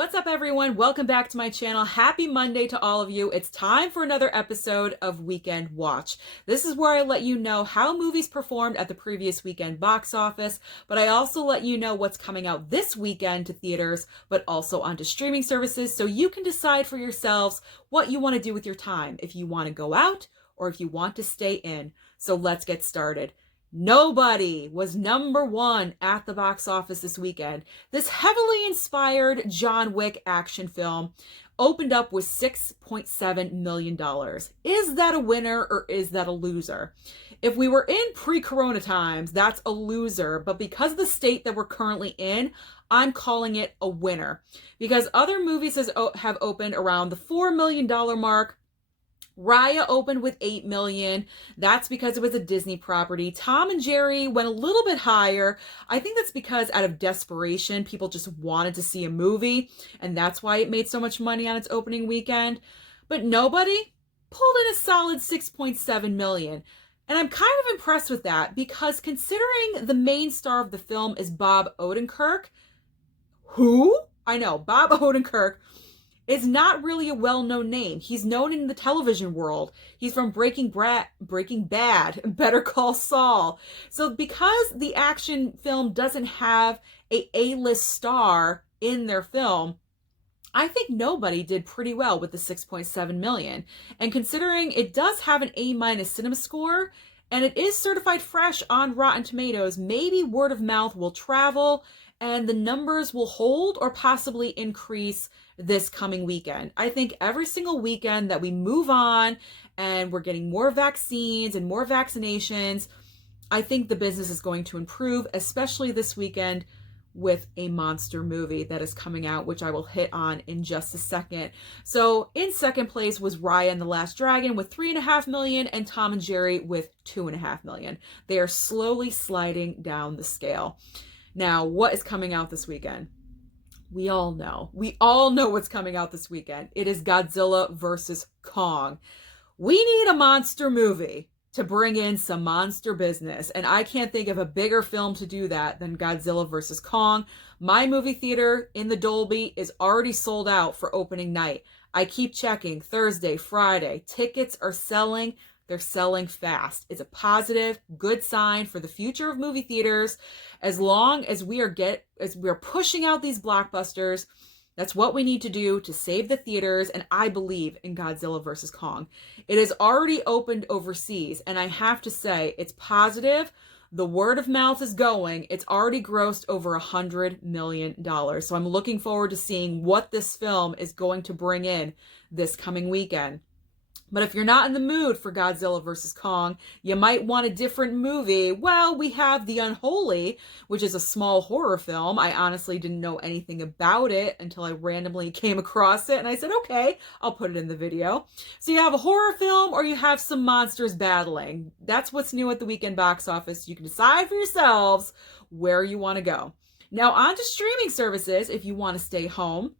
What's up, everyone? Welcome back to my channel. Happy Monday to all of you. It's time for another episode of Weekend Watch. This is where I let you know how movies performed at the previous weekend box office, but I also let you know what's coming out this weekend to theaters, but also onto streaming services, so you can decide for yourselves what you want to do with your time, if you want to go out or if you want to stay in. So let's get started. Nobody was number one at the box office this weekend. This heavily inspired John Wick action film opened up with $6.7 million. Is that a winner or is that a loser? If we were in pre-corona times, that's a loser, but because of the state that we're currently in, I'm calling it a winner. Because other movies have opened around the $4 million mark. Raya opened with $8 million. That's because it was a Disney property. Tom and Jerry went a little bit higher. I think that's because out of desperation, people just wanted to see a movie, and that's why it made so much money on its opening weekend. But nobody pulled in a solid $6.7 million. And I'm kind of impressed with that because considering the main star of the film is Bob Odenkirk, who? I know, Bob Odenkirk is not really a well-known name. He's known in the television world. He's from Breaking Bad, Better Call Saul. So because the action film doesn't have a A-list star in their film, I think nobody did pretty well with the $6.7 million. And considering it does have an A- cinema score, and it is certified fresh on Rotten Tomatoes, maybe word of mouth will travel and the numbers will hold or possibly increase this coming weekend. I think every single weekend that we move on and we're getting more vaccines and more vaccinations, I think the business is going to improve, especially this weekend with a monster movie that is coming out, which I will hit on in just a second. So in second place was Raya and the Last Dragon with $3.5 million and Tom and Jerry with $2.5 million. They are slowly sliding down the scale. Now, what is coming out this weekend? We all know what's coming out this weekend. It is Godzilla versus Kong. We need a monster movie to bring in some monster business, and I can't think of a bigger film to do that than Godzilla versus Kong. My movie theater in the Dolby is already sold out for opening night. I keep checking Thursday, Friday. Tickets are selling. They're selling fast. It's a positive, good sign for the future of movie theaters. As long as we are pushing out these blockbusters, that's what we need to do to save the theaters, and I believe in Godzilla vs. Kong. It has already opened overseas, and I have to say, it's positive. The word of mouth is going. It's already grossed over $100 million. So I'm looking forward to seeing what this film is going to bring in this coming weekend. But if you're not in the mood for Godzilla vs. Kong, you might want a different movie. Well, we have The Unholy, which is a small horror film. I honestly didn't know anything about it until I randomly came across it, and I said, okay, I'll put it in the video. So you have a horror film or you have some monsters battling. That's what's new at the weekend box office. You can decide for yourselves where you want to go. Now on to streaming services if you want to stay home.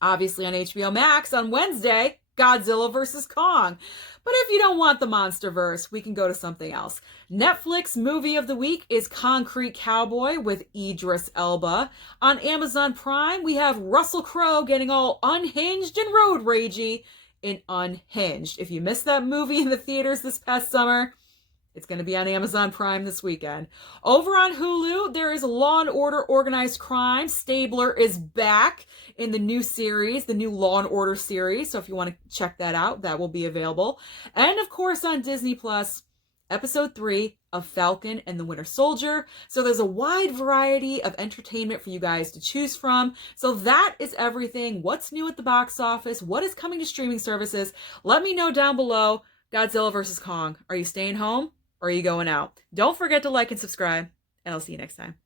Obviously on HBO Max on Wednesday, Godzilla vs. Kong. But if you don't want the Monsterverse, we can go to something else. Netflix movie of the week is Concrete Cowboy with Idris Elba. On Amazon Prime, we have Russell Crowe getting all unhinged and road ragey in Unhinged. If you missed that movie in the theaters this past summer, it's going to be on Amazon Prime this weekend. Over on Hulu, there is Law and Order Organized Crime. Stabler is back in the new series, the new Law and Order series. So if you want to check that out, that will be available. And of course on Disney Plus, episode 3 of Falcon and the Winter Soldier. So there's a wide variety of entertainment for you guys to choose from. So that is everything. What's new at the box office? What is coming to streaming services? Let me know down below. Godzilla vs. Kong. Are you staying home? Or are you going out? Don't forget to like and subscribe, and I'll see you next time.